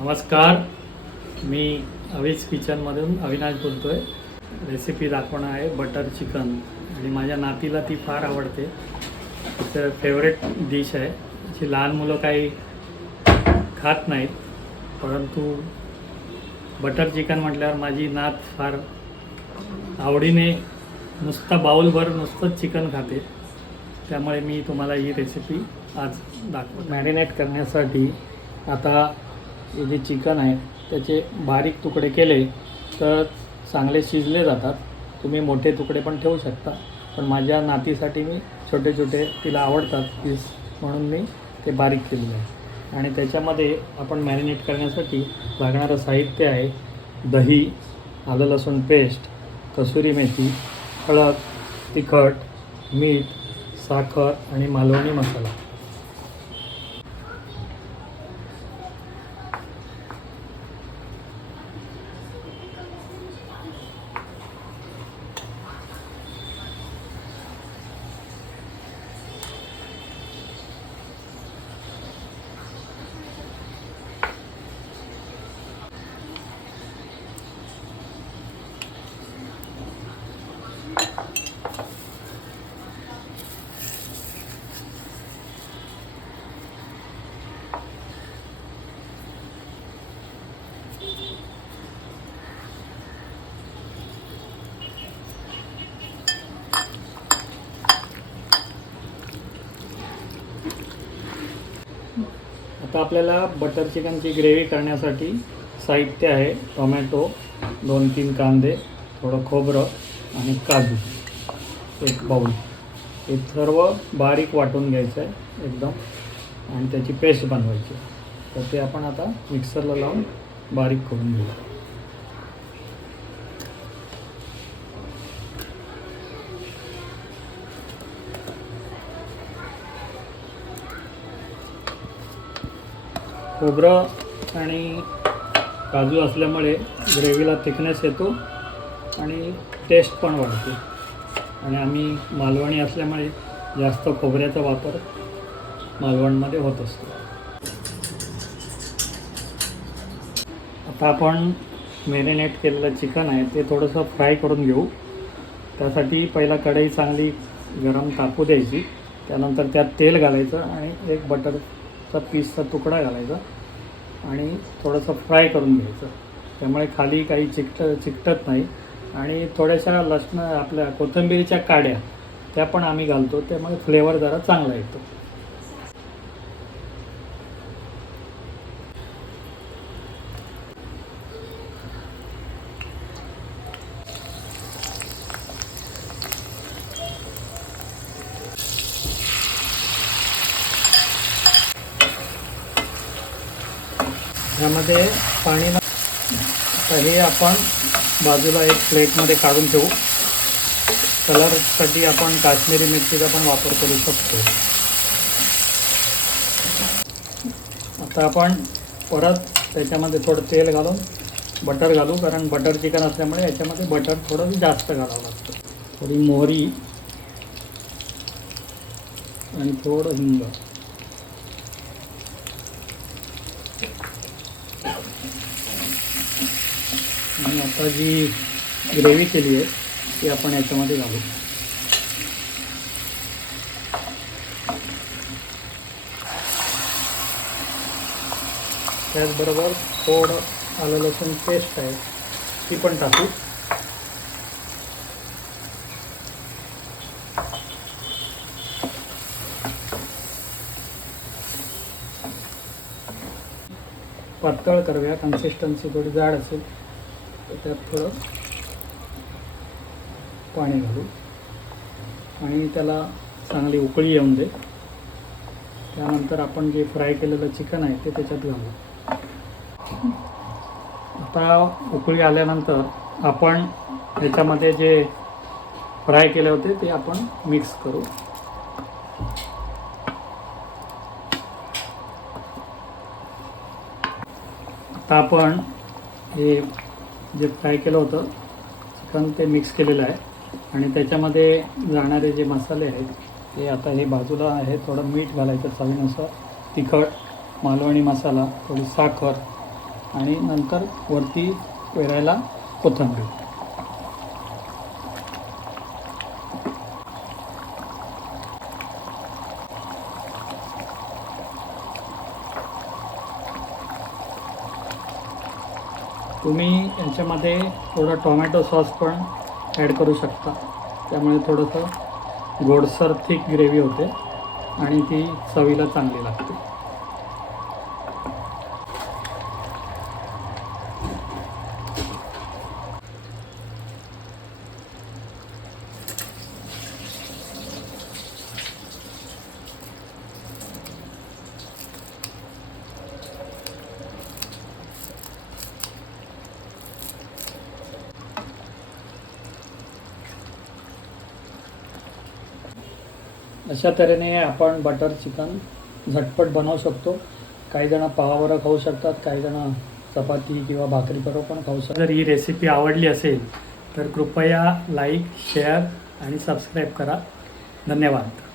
नमस्कार, मी अविज किचनमधून अविनाश बोलतो आहे. रेसिपी दाखवणार आहे बटर चिकन आणि माझ्या नातीला ती फार आवडते. तिचं फेवरेट डिश आहे. जी लहान मुलं काही खात नाहीत, परंतु बटर चिकन म्हटल्यावर माझी नात फार आवडीने नुसतं बाउलभर नुसतंच चिकन खाते. त्यामुळे मी तुम्हाला ही रेसिपी आज दाखवतो. मॅरिनेट करण्यासाठी आता हे जे चिकन आहे त्याचे बारीक तुकडे केले तर चांगले शिजले जातात. तुम्ही मोठे तुकडे पण ठेवू शकता, पण माझ्या नातीसाठी मी छोटे छोटे तिला आवडतात पीस म्हणून मी ते बारीक केलेले आहे. आणि त्याच्यामध्ये आपण मॅरिनेट करण्यासाठी लागणारं साहित्य आहे दही, आलं लसूण पेस्ट, कसुरी मेथी, हळद, तिखट, मीठ, साखर आणि मालवणी मसाला. आता आपल्याला बटर चिकनची ग्रेव्ही करण्यासाठी साहित्य आहे टोमॅटो, 2-3 कांदे, थोडं खोबरं आणि काजू, 1 बाउल. हे सर्व बारीक वाटून घ्यायचं आहे एकदम आणि त्याची पेस्ट बनवायची. तर ते आपण आता मिक्सरला लावून बारीक करून घेऊ. खोबरं आणि काजू असल्यामुळे ग्रेव्हीला थिकनेस येतो आणि टेस्ट पण वाढते. आणि आम्ही मालवणी असल्यामुळे जास्त खोबऱ्याचा वापर मालवणमध्ये होत असतो. आता आपण मॅरिनेट केलेलं चिकन आहे ते थोडंसं फ्राय करून घेऊ. त्यासाठी पहिला कढई चांगली गरम तापू द्यायची. त्यानंतर त्यात तेल घालायचं आणि एक बटरचा पीसचा तुकडा घालायचा आणि थोडंसं फ्राय करून घ्यायचं. त्यामुळे खाली काही चिकटत नाही. आणि थोड्याशा आपल्या कोथिंबीरीच्या काड्या त्या पण आम्ही घालतो, त्यामुळे फ्लेवर जरा चांगला येतो. यामध्ये पाणी आता हे आपण बाजूला एक प्लेटमध्ये काढून ठेवू. कलरसाठी आपण काश्मीरी मिरचीचा पण वापर करू शकतो. आता आपण परत त्याच्यामध्ये थोडं तेल घालून बटर घालू, कारण बटर चिकन असल्यामुळे याच्यामध्ये बटर थोडं जास्त घालावं लागतं. थोडी मोहरी आणि थोडं हिंग. आणि आता जी ग्रेव्ही केली आहे ती आपण याच्यामध्ये घालू. त्याचबरोबर थोडं आलं लसूण पेस्ट आहे ती पण टाकू. पातळ करूया, कन्सिस्टन्सी थोडी जाड असेल तर त्यात थोडं पाणी घालू आणि त्याला चांगली उकळी येऊन दे. त्यानंतर आपण जे फ्राय केलेलं चिकन आहे ते त्याच्यात घालू. आता उकळी आल्यानंतर आपण ह्याच्यामध्ये जे फ्राय केले होते ते आपण मिक्स करू. आता आपण हे जे फ्राय केलं होतं चिकन ते मिक्स केलेलं आहे आणि त्याच्यामध्ये जाणारे जे मसाले आहेत ते आता हे बाजूला आहे. थोडं मीठ घालायचं चवीनुसार, तिखट, मालवणी मसाला, थोडी साखर आणि नंतर वरती पेरायला कोथिंबीर. तुम्ही यांच्यामध्ये थोडं टोमॅटो सॉस पण ॲड करू शकता, त्यामुळे थोडंसं गोडसर थिक ग्रेव्ही होते आणि ती चवीला चांगली लागते. अशा तऱ्हेने आपण बटर चिकन झटपट बनवू शकतो. काही जण पावाबरोबर खाऊ शकतात, काही जण चपाती किंवा भाकरीबरोबर पण खाऊ शकतात. जर ही रेसिपी आवडली असेल तर कृपया लाईक, शेअर आणि सबस्क्राईब करा. धन्यवाद.